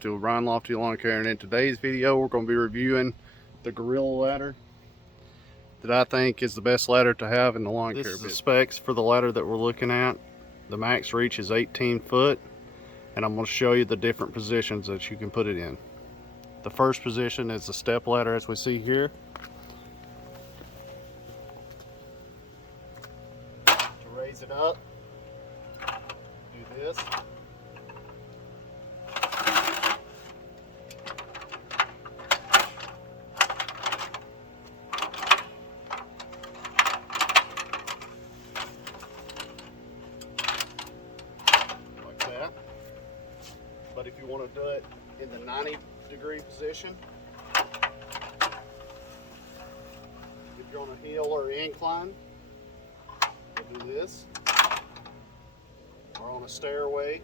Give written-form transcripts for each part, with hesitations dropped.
Lofty with Brian Lofty Lawn Care, and in today's video we're going to be reviewing the Gorilla ladder that I think is the best ladder to have in the lawn care business. This is the specs for the ladder that we're looking at. The max reach is 18 foot, and I'm going to show you the different positions that you can put it in. The first position is the step ladder, as we see here. To raise it up, do this. Like that. But if you want to do it in the 90-degree position, if you're on a hill or incline, you'll do this. Or on a stairway,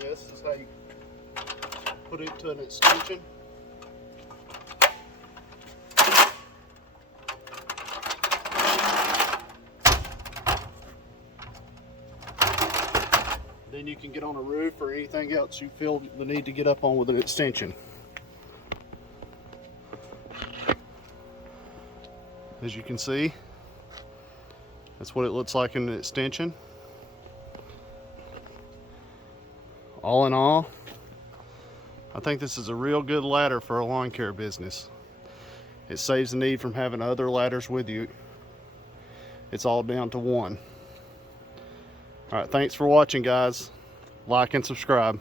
this is how you put it to an extension. Then you can get on a roof or anything else you feel the need to get up on with an extension. As you can see, that's what it looks like in an extension. All in all, I think this is a real good ladder for a lawn care business. It saves the need from having other ladders with you. It's all down to one. All right, thanks for watching, guys. Like and subscribe.